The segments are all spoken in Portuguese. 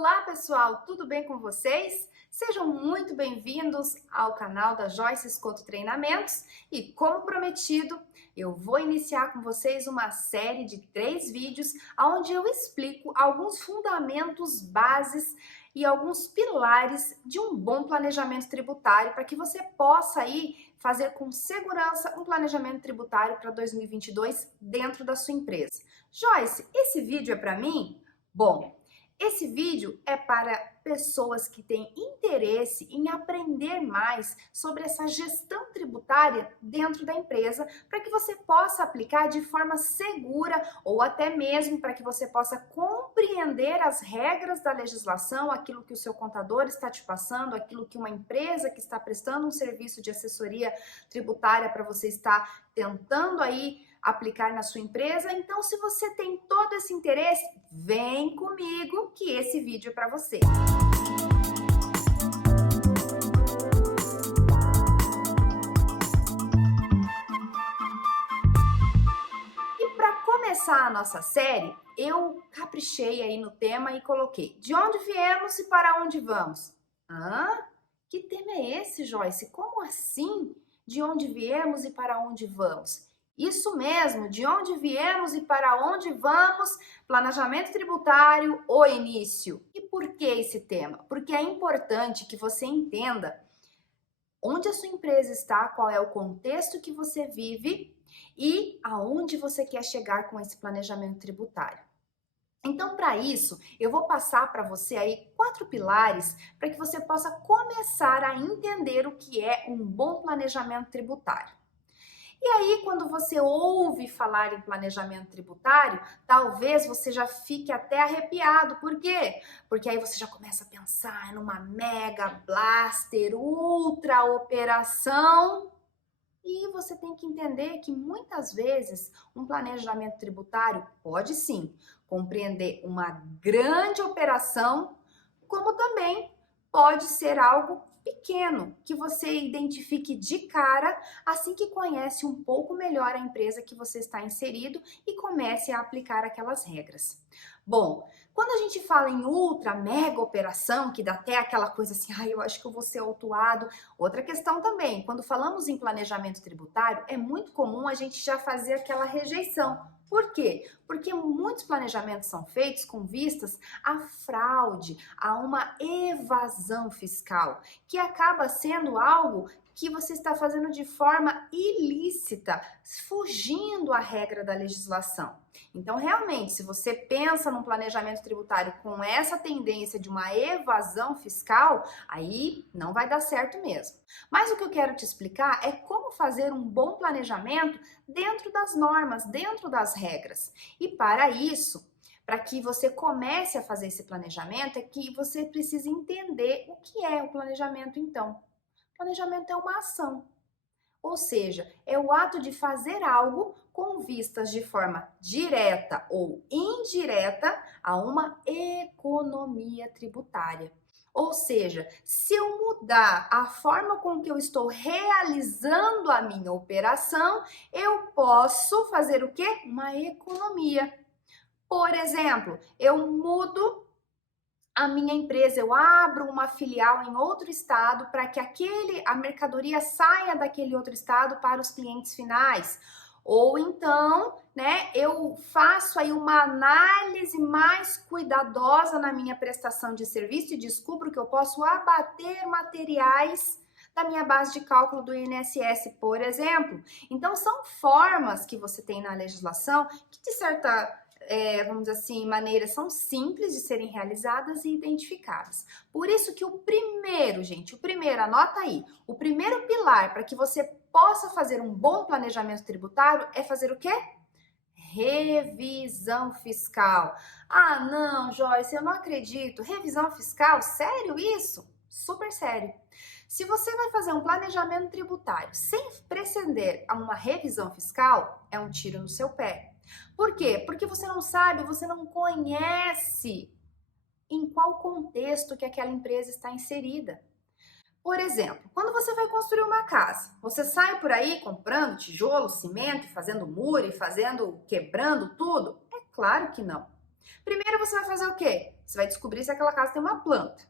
Olá pessoal, tudo bem com vocês? Sejam muito bem-vindos ao canal da Joyce Escoto Treinamentos e, como prometido, eu vou iniciar com vocês uma série de 3 vídeos onde eu explico alguns fundamentos, bases e alguns pilares de um bom planejamento tributário para que você possa aí fazer com segurança um planejamento tributário para 2022 dentro da sua empresa. Joyce, esse vídeo é para mim? Bom, esse vídeo é para pessoas que têm interesse em aprender mais sobre essa gestão tributária dentro da empresa, para que você possa aplicar de forma segura ou até mesmo para que você possa compreender as regras da legislação, aquilo que o seu contador está te passando, aquilo que uma empresa que está prestando um serviço de assessoria tributária para você está tentando aí aplicar na sua empresa. Então, se você tem todo esse interesse, vem comigo que esse vídeo é para você. E para começar a nossa série, eu caprichei aí no tema e coloquei: de onde viemos e para onde vamos? Que tema é esse, Joyce? Como assim? De onde viemos e para onde vamos? Isso mesmo, de onde viemos e para onde vamos, planejamento tributário, o início. E por que esse tema? Porque é importante que você entenda onde a sua empresa está, qual é o contexto que você vive e aonde você quer chegar com esse planejamento tributário. Então, para isso, eu vou passar para você aí 4 pilares para que você possa começar a entender o que é um bom planejamento tributário. E aí, quando você ouve falar em planejamento tributário, talvez você já fique até arrepiado. Por quê? Porque aí você já começa a pensar numa mega blaster, ultra operação. E você tem que entender que muitas vezes um planejamento tributário pode sim compreender uma grande operação, como também pode ser algo pequeno, que você identifique de cara assim que conhece um pouco melhor a empresa que você está inserido e comece a aplicar aquelas regras. Bom, quando a gente fala em ultra, mega operação, que dá até aquela coisa assim, eu acho que eu vou ser autuado. Outra questão também, quando falamos em planejamento tributário, é muito comum a gente já fazer aquela rejeição. Por quê? Porque muitos planejamentos são feitos com vistas à fraude, a uma evasão fiscal, que acaba sendo algo que você está fazendo de forma ilícita, fugindo à regra da legislação. Então, realmente, se você pensa num planejamento tributário com essa tendência de uma evasão fiscal, aí não vai dar certo mesmo. Mas o que eu quero te explicar é como fazer um bom planejamento dentro das normas, dentro das regras. E para isso, para que você comece a fazer esse planejamento, é que você precisa entender o que é o planejamento então. Planejamento é uma ação, ou seja, é o ato de fazer algo com vistas de forma direta ou indireta a uma economia tributária. Ou seja, se eu mudar a forma com que eu estou realizando a minha operação, eu posso fazer o quê? Uma economia. Por exemplo, eu mudo a minha empresa, eu abro uma filial em outro estado para que a mercadoria saia daquele outro estado para os clientes finais. Ou então, eu faço aí uma análise mais cuidadosa na minha prestação de serviço e descubro que eu posso abater materiais da minha base de cálculo do INSS, por exemplo. Então, são formas que você tem na legislação que, de certa vamos dizer assim, maneiras são simples de serem realizadas e identificadas. Por isso que o primeiro, anota aí, o primeiro pilar para que você possa fazer um bom planejamento tributário é fazer o quê? Revisão fiscal. Não, Joyce, eu não acredito. Revisão fiscal? Sério isso? Super sério. Se você vai fazer um planejamento tributário sem preceder a uma revisão fiscal, é um tiro no seu pé. Por quê? Porque você não sabe, você não conhece em qual contexto que aquela empresa está inserida. Por exemplo, quando você vai construir uma casa, você sai por aí comprando tijolo, cimento, fazendo muro e quebrando tudo? É claro que não. Primeiro você vai fazer o quê? Você vai descobrir se aquela casa tem uma planta.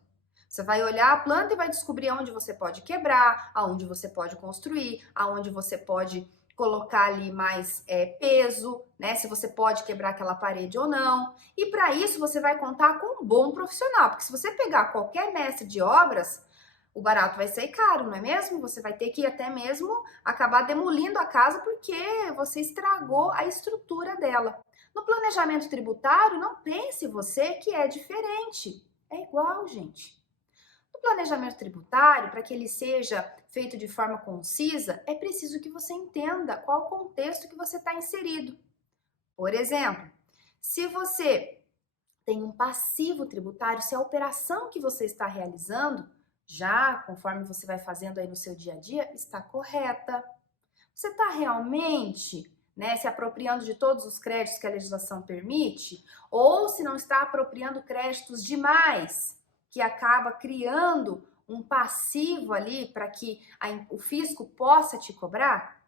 Você vai olhar a planta e vai descobrir aonde você pode quebrar, aonde você pode construir, aonde você pode colocar ali mais peso, né? Se você pode quebrar aquela parede ou não. E para isso você vai contar com um bom profissional, porque se você pegar qualquer mestre de obras, o barato vai sair caro, não é mesmo? Você vai ter que até mesmo acabar demolindo a casa porque você estragou a estrutura dela. No planejamento tributário, não pense você que é diferente. É igual, gente. No planejamento tributário, para que ele seja feito de forma concisa, é preciso que você entenda qual o contexto que você está inserido. Por exemplo, se você tem um passivo tributário, se a operação que você está realizando, já conforme você vai fazendo aí no seu dia a dia, está correta. Você está realmente, né, se apropriando de todos os créditos que a legislação permite? Ou se não está apropriando créditos demais, que acaba criando um passivo ali para que o fisco possa te cobrar?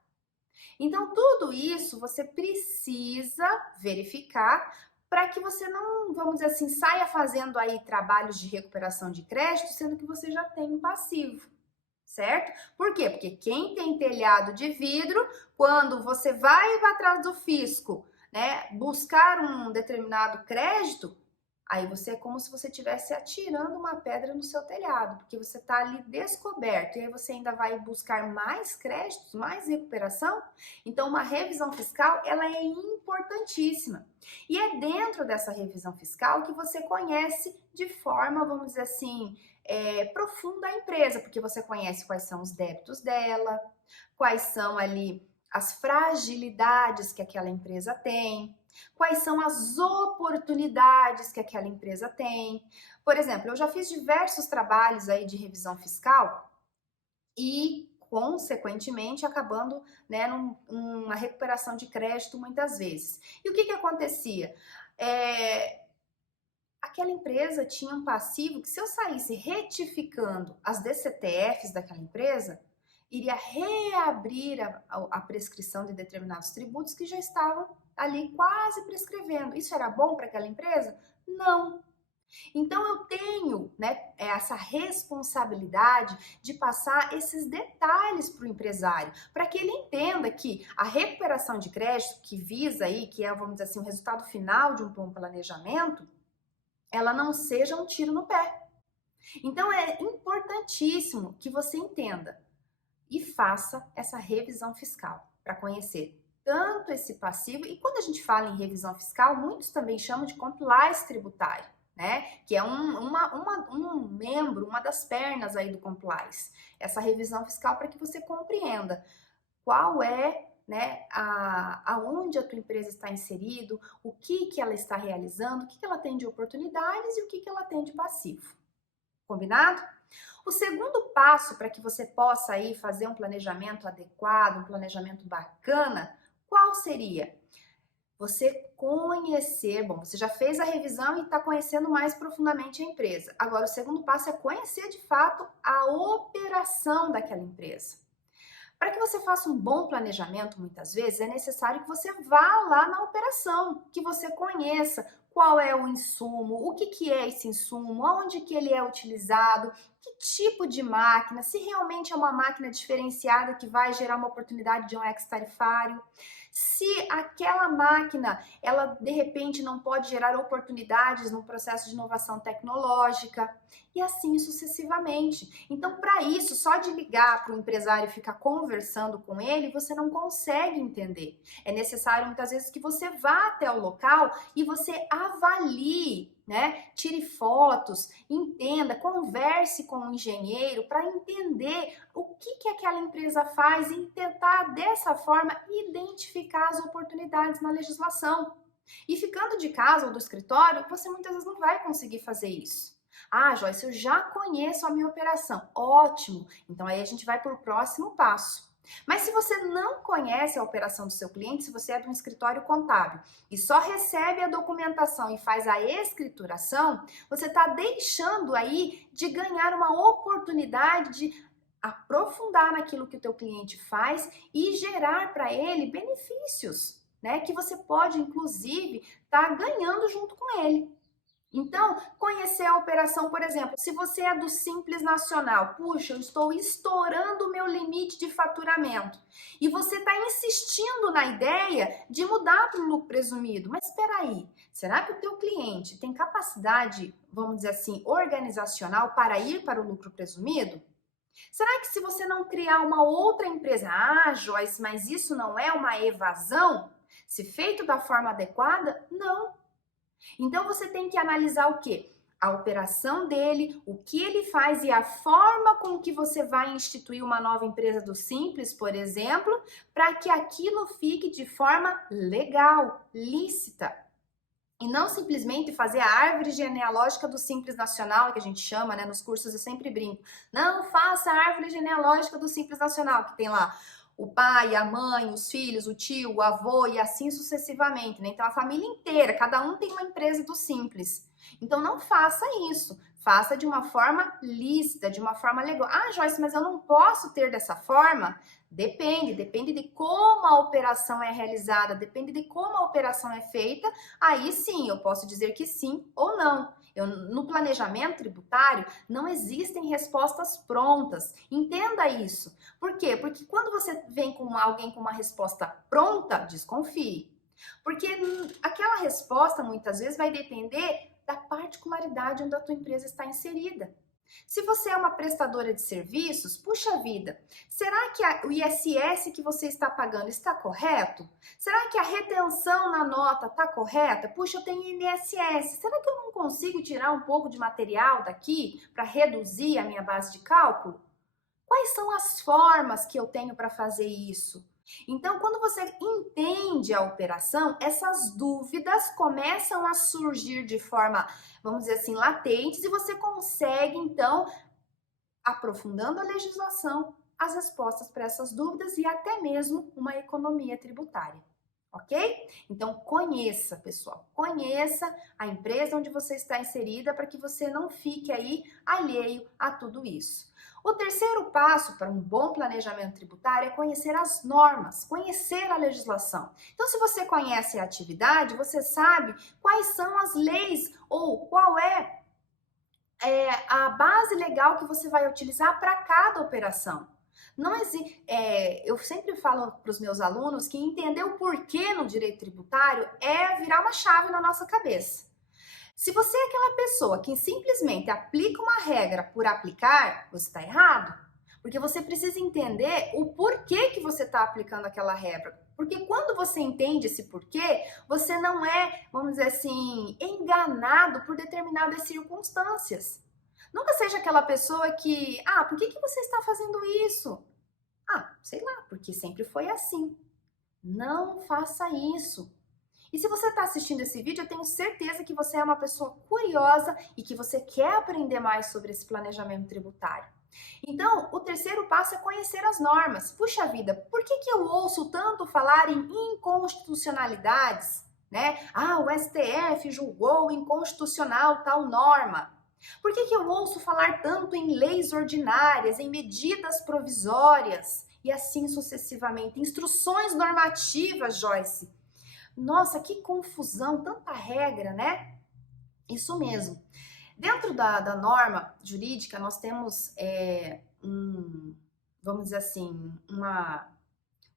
Então, tudo isso você precisa verificar para que você não, vamos dizer assim, saia fazendo aí trabalhos de recuperação de crédito, sendo que você já tem um passivo, certo? Por quê? Porque quem tem telhado de vidro, quando você vai atrás do fisco, né, buscar um determinado crédito, aí você é como se você estivesse atirando uma pedra no seu telhado, porque você está ali descoberto, e aí você ainda vai buscar mais créditos, mais recuperação. Então, uma revisão fiscal, ela é importantíssima. E é dentro dessa revisão fiscal que você conhece de forma, vamos dizer assim, profunda a empresa, porque você conhece quais são os débitos dela, quais são ali as fragilidades que aquela empresa tem, quais são as oportunidades que aquela empresa tem. Por exemplo, eu já fiz diversos trabalhos aí de revisão fiscal e, consequentemente, acabando, né, numa recuperação de crédito muitas vezes. E o que acontecia? Aquela empresa tinha um passivo que, se eu saísse retificando as DCTFs daquela empresa, iria reabrir a prescrição de determinados tributos que já estavam ali quase prescrevendo. Isso era bom para aquela empresa? Não. Então eu tenho, né, essa responsabilidade de passar esses detalhes para o empresário, para que ele entenda que a recuperação de crédito que visa aí, que é, vamos dizer assim, o resultado final de um bom planejamento, ela não seja um tiro no pé. Então é importantíssimo que você entenda e faça essa revisão fiscal para conhecer tanto esse passivo, e quando a gente fala em revisão fiscal, muitos também chamam de compliance tributário, né? Que é um membro, uma das pernas aí do compliance. Essa revisão fiscal para que você compreenda qual é, né, aonde a tua empresa está inserido, o que ela está realizando, o que ela tem de oportunidades e o que ela tem de passivo. Combinado? O segundo passo para que você possa aí fazer um planejamento adequado, um planejamento bacana, qual seria? Você conhecer, bom, você já fez a revisão e está conhecendo mais profundamente a empresa. Agora, o segundo passo é conhecer de fato a operação daquela empresa. Para que você faça um bom planejamento, muitas vezes, é necessário que você vá lá na operação, que você conheça qual é o insumo, o que é esse insumo, aonde que ele é utilizado, que tipo de máquina, se realmente é uma máquina diferenciada que vai gerar uma oportunidade de um ex-tarifário, se aquela máquina, ela de repente não pode gerar oportunidades no processo de inovação tecnológica, e assim sucessivamente. Então, para isso, só de ligar para o empresário e ficar conversando com ele, você não consegue entender. É necessário muitas vezes que você vá até o local e você avalie, né? Tire fotos, entenda, converse com o engenheiro para entender o que aquela empresa faz e tentar dessa forma identificar as oportunidades na legislação. E ficando de casa ou do escritório, você muitas vezes não vai conseguir fazer isso. Ah, Joyce, eu já conheço a minha operação. Ótimo! Então aí a gente vai para o próximo passo. Mas se você não conhece a operação do seu cliente, se você é de um escritório contábil e só recebe a documentação e faz a escrituração, você está deixando aí de ganhar uma oportunidade de aprofundar naquilo que o teu cliente faz e gerar para ele benefícios. né? Que você pode, inclusive, estar ganhando junto com ele. Então, conhecer a operação, por exemplo, se você é do Simples Nacional, puxa, eu estou estourando o meu limite de faturamento e você está insistindo na ideia de mudar para o lucro presumido, mas espera aí, será que o teu cliente tem capacidade, vamos dizer assim, organizacional para ir para o lucro presumido? Será que se você não criar uma outra empresa, Joyce, mas isso não é uma evasão? Se feito da forma adequada, não. Então você tem que analisar o quê? A operação dele, o que ele faz e a forma com que você vai instituir uma nova empresa do Simples, por exemplo, para que aquilo fique de forma legal, lícita. E não simplesmente fazer a árvore genealógica do Simples Nacional, que a gente chama, né? Nos cursos eu sempre brinco. Não faça a árvore genealógica do Simples Nacional, que tem lá o pai, a mãe, os filhos, o tio, o avô e assim sucessivamente, né? Então a família inteira, cada um tem uma empresa do Simples. Então não faça isso. Faça de uma forma lícita, de uma forma legal. Joyce, mas eu não posso ter dessa forma? Depende de como a operação é realizada, depende de como a operação é feita. Aí sim, eu posso dizer que sim ou não. No planejamento tributário, não existem respostas prontas. Entenda isso. Por quê? Porque quando você vem com alguém com uma resposta pronta, desconfie. Porque aquela resposta, muitas vezes, vai depender da particularidade onde a tua empresa está inserida. Se você é uma prestadora de serviços, puxa vida, será que o ISS que você está pagando está correto? Será que a retenção na nota está correta? Puxa, eu tenho INSS, será que eu não consigo tirar um pouco de material daqui para reduzir a minha base de cálculo? Quais são as formas que eu tenho para fazer isso? Então, quando você entende a operação, essas dúvidas começam a surgir de forma, vamos dizer assim, latentes, e você consegue, então, aprofundando a legislação, as respostas para essas dúvidas e até mesmo uma economia tributária. Ok? Então, conheça, pessoal, conheça a empresa onde você está inserida para que você não fique aí alheio a tudo isso. O terceiro passo para um bom planejamento tributário é conhecer as normas, conhecer a legislação. Então, se você conhece a atividade, você sabe quais são as leis ou qual é a base legal que você vai utilizar para cada operação. Não existe, eu sempre falo para os meus alunos que entender o porquê no direito tributário é virar uma chave na nossa cabeça. Se você é aquela pessoa que simplesmente aplica uma regra por aplicar, você está errado. Porque você precisa entender o porquê que você está aplicando aquela regra. Porque quando você entende esse porquê, você não é, vamos dizer assim, enganado por determinadas circunstâncias. Nunca seja aquela pessoa que, por que você está fazendo isso? Sei lá, porque sempre foi assim. Não faça isso. E se você está assistindo esse vídeo, eu tenho certeza que você é uma pessoa curiosa e que você quer aprender mais sobre esse planejamento tributário. Então, o terceiro passo é conhecer as normas. Puxa vida, por que eu ouço tanto falar em inconstitucionalidades? Né? O STF julgou inconstitucional tal norma. Por que eu ouço falar tanto em leis ordinárias, em medidas provisórias e assim sucessivamente? Instruções normativas, Joyce. Nossa, que confusão, tanta regra, né? Isso mesmo. Dentro da norma jurídica, nós temos vamos dizer assim, um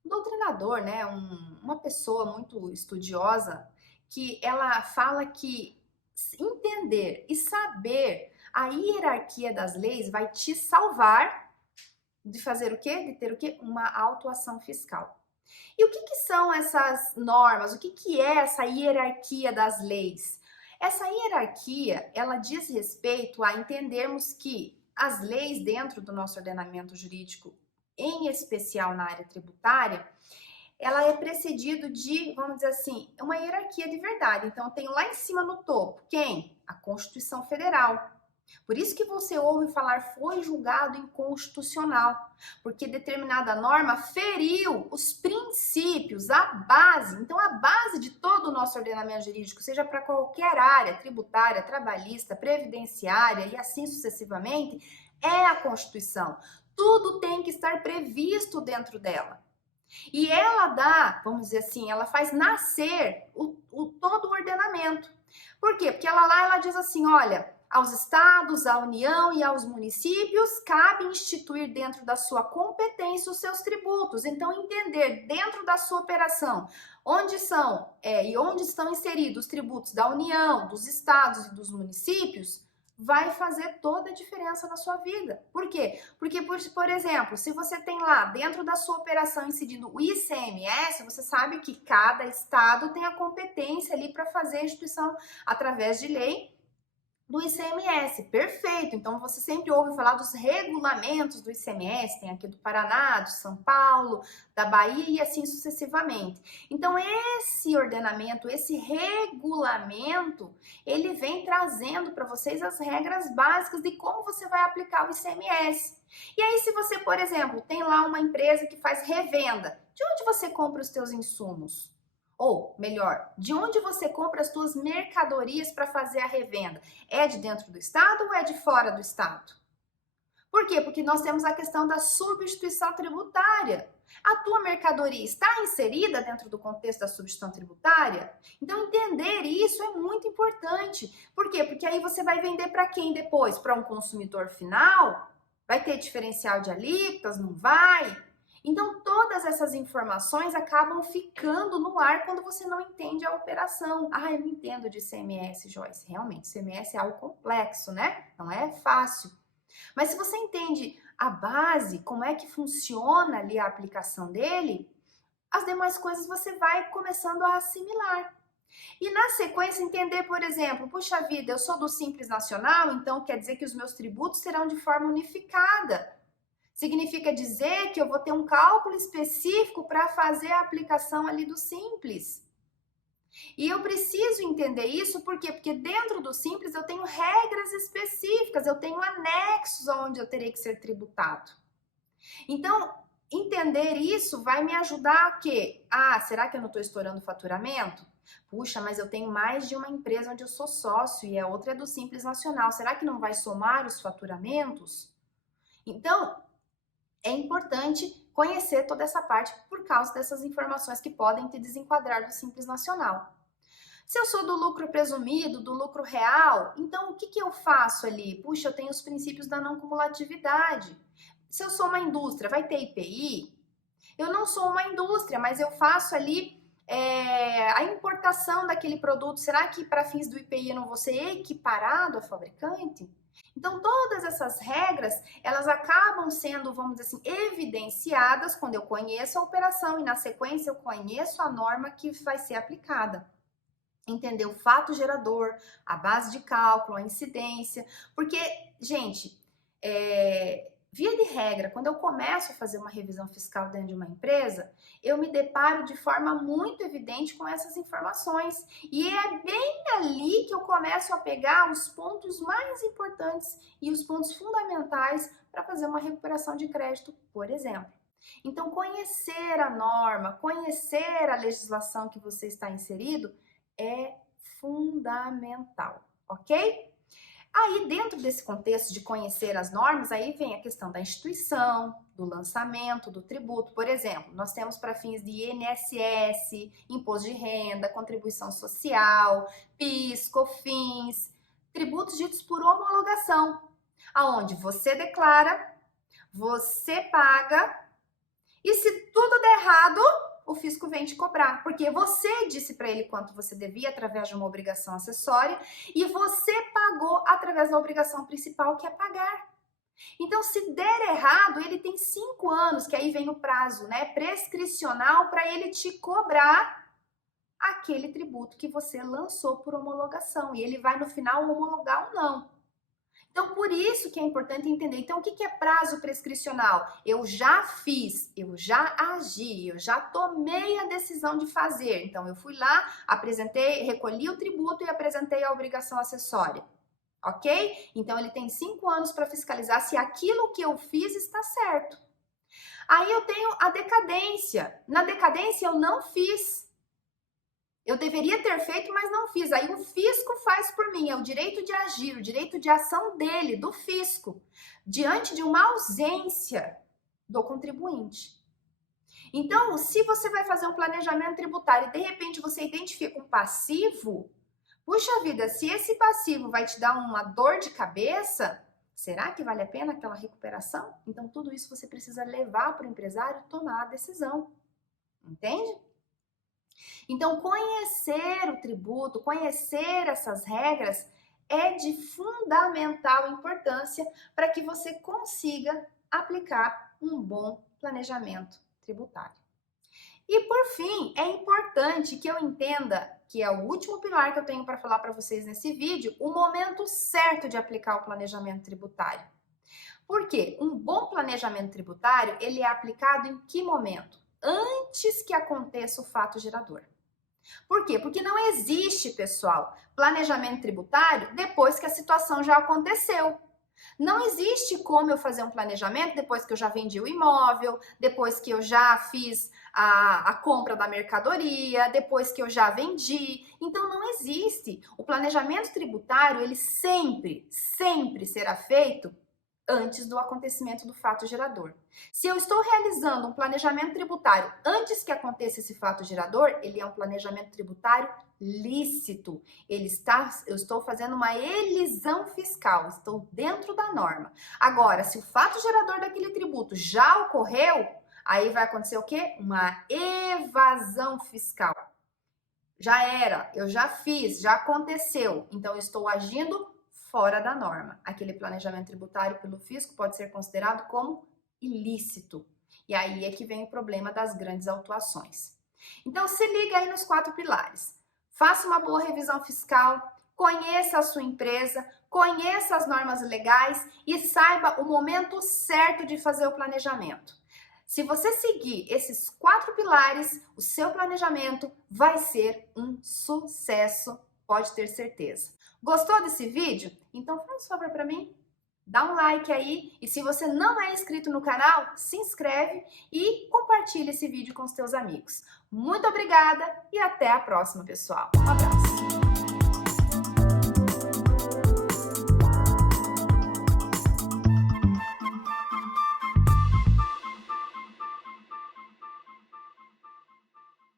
doutrinador, né? Uma pessoa muito estudiosa que ela fala que entender e saber a hierarquia das leis vai te salvar de fazer o quê? De ter o quê? Uma autuação fiscal. E o que são essas normas? O que é essa hierarquia das leis? Essa hierarquia, ela diz respeito a entendermos que as leis dentro do nosso ordenamento jurídico, em especial na área tributária, ela é precedido de, vamos dizer assim, uma hierarquia de verdade. Então, eu tenho lá em cima no topo, quem? A Constituição Federal. Por isso que você ouve falar foi julgado inconstitucional, porque determinada norma feriu os princípios, a base. Então, a base de todo o nosso ordenamento jurídico, seja para qualquer área, tributária, trabalhista, previdenciária e assim sucessivamente, é a Constituição. Tudo tem que estar previsto dentro dela. E ela dá, vamos dizer assim, ela faz nascer todo o ordenamento. Por quê? Porque ela diz assim, olha, aos estados, à União e aos municípios, cabe instituir dentro da sua competência os seus tributos. Então, entender dentro da sua operação onde são e onde estão inseridos os tributos da União, dos estados e dos municípios, vai fazer toda a diferença na sua vida. Por quê? Porque, por exemplo, se você tem lá dentro da sua operação incidindo o ICMS, você sabe que cada estado tem a competência ali para fazer a instituição através de lei do ICMS, perfeito. Então você sempre ouve falar dos regulamentos do ICMS, tem aqui do Paraná, de São Paulo, da Bahia e assim sucessivamente. Então esse ordenamento, esse regulamento, ele vem trazendo para vocês as regras básicas de como você vai aplicar o ICMS. E aí se você, por exemplo, tem lá uma empresa que faz revenda, de onde você compra os teus insumos? Ou, melhor, de onde você compra as suas mercadorias para fazer a revenda? É de dentro do estado ou é de fora do estado? Por quê? Porque nós temos a questão da substituição tributária. A tua mercadoria está inserida dentro do contexto da substituição tributária? Então, entender isso é muito importante. Por quê? Porque aí você vai vender para quem depois? Para um consumidor final? Vai ter diferencial de alíquotas? Não vai? Então, todas essas informações acabam ficando no ar quando você não entende a operação. Ah, eu não entendo de ICMS, Joyce. Realmente, ICMS é algo complexo, né? Não é fácil. Mas se você entende a base, como é que funciona ali a aplicação dele, as demais coisas você vai começando a assimilar. E na sequência entender, por exemplo, puxa vida, eu sou do Simples Nacional, então quer dizer que os meus tributos serão de forma unificada. Significa dizer que eu vou ter um cálculo específico para fazer a aplicação ali do Simples. E eu preciso entender isso, por quê? Porque dentro do Simples eu tenho regras específicas, eu tenho anexos onde eu terei que ser tributado. Então, entender isso vai me ajudar a quê? Ah, será que eu não estou estourando faturamento? Puxa, mas eu tenho mais de uma empresa onde eu sou sócio e a outra é do Simples Nacional. Será que não vai somar os faturamentos? Então, é importante conhecer toda essa parte por causa dessas informações que podem te desenquadrar do Simples Nacional. Se eu sou do lucro presumido, do lucro real, então o que eu faço ali? Puxa, eu tenho os princípios da não cumulatividade. Se eu sou uma indústria, vai ter IPI? Eu não sou uma indústria, mas eu faço ali a importação daquele produto. Será que para fins do IPI eu não vou ser equiparado ao fabricante? Então, todas essas regras, elas acabam sendo, vamos dizer assim, evidenciadas quando eu conheço a operação e, na sequência, eu conheço a norma que vai ser aplicada. Entender o fato gerador, a base de cálculo, a incidência. Porque, gente, via de regra, quando eu começo a fazer uma revisão fiscal dentro de uma empresa, eu me deparo de forma muito evidente com essas informações. E é bem ali que eu começo a pegar os pontos mais importantes e os pontos fundamentais para fazer uma recuperação de crédito, por exemplo. Então, conhecer a norma, conhecer a legislação que você está inserido é fundamental, ok? Aí, dentro desse contexto de conhecer as normas, aí vem a questão da instituição, do lançamento, do tributo. Por exemplo, nós temos para fins de INSS, imposto de renda, contribuição social, PIS, COFINS, tributos ditos por homologação, aonde você declara, você paga, e se tudo der errado, o fisco vem te cobrar, porque você disse para ele quanto você devia através de uma obrigação acessória e você pagou através da obrigação principal, que é pagar. Então, se der errado, ele tem 5 anos, que aí vem o prazo, né, prescricional, para ele te cobrar aquele tributo que você lançou por homologação, e ele vai no final homologar ou não. Então, por isso que é importante entender. Então, o que é prazo prescricional? Eu já fiz, eu já agi, eu já tomei a decisão de fazer. Então, eu fui lá, apresentei, recolhi o tributo e apresentei a obrigação acessória. Ok? Então, ele tem 5 anos para fiscalizar se aquilo que eu fiz está certo. Aí eu tenho a decadência. Na decadência, eu não fiz. Eu deveria ter feito, mas não fiz. Aí o fisco faz por mim. É o direito de agir, o direito de ação dele, do fisco, diante de uma ausência do contribuinte. Então, se você vai fazer um planejamento tributário e de repente você identifica um passivo, puxa vida, se esse passivo vai te dar uma dor de cabeça, será que vale a pena aquela recuperação? Então, tudo isso você precisa levar para o empresário tomar a decisão. Entende? Então, conhecer o tributo, conhecer essas regras é de fundamental importância para que você consiga aplicar um bom planejamento tributário. E por fim, é importante que eu entenda, que é o último pilar que eu tenho para falar para vocês nesse vídeo, o momento certo de aplicar o planejamento tributário. Por quê? Um bom planejamento tributário, ele é aplicado em que momento? Antes que aconteça o fato gerador. Por quê? Porque não existe, pessoal, planejamento tributário depois que a situação já aconteceu. Não existe como eu fazer um planejamento depois que eu já vendi o imóvel, depois que eu já fiz a compra da mercadoria, depois que eu já vendi. Então, não existe. O planejamento tributário, ele sempre será feito antes do acontecimento do fato gerador. Se eu estou realizando um planejamento tributário antes que aconteça esse fato gerador, ele é um planejamento tributário lícito. Eu estou fazendo uma elisão fiscal, estou dentro da norma. Agora, se o fato gerador daquele tributo já ocorreu, aí vai acontecer o quê? Uma evasão fiscal. Já era, eu já fiz, já aconteceu, então eu estou agindo fora da norma. Aquele planejamento tributário pelo fisco pode ser considerado como ilícito. E aí é que vem o problema das grandes autuações. Então, se liga aí nos 4 pilares. Faça uma boa revisão fiscal, conheça a sua empresa, conheça as normas legais e saiba o momento certo de fazer o planejamento. Se você seguir esses 4 pilares, o seu planejamento vai ser um sucesso, pode ter certeza. Gostou desse vídeo? Então faz um favor para mim, dá um like aí e se você não é inscrito no canal, se inscreve e compartilha esse vídeo com os teus amigos. Muito obrigada e até a próxima, pessoal. Um abraço!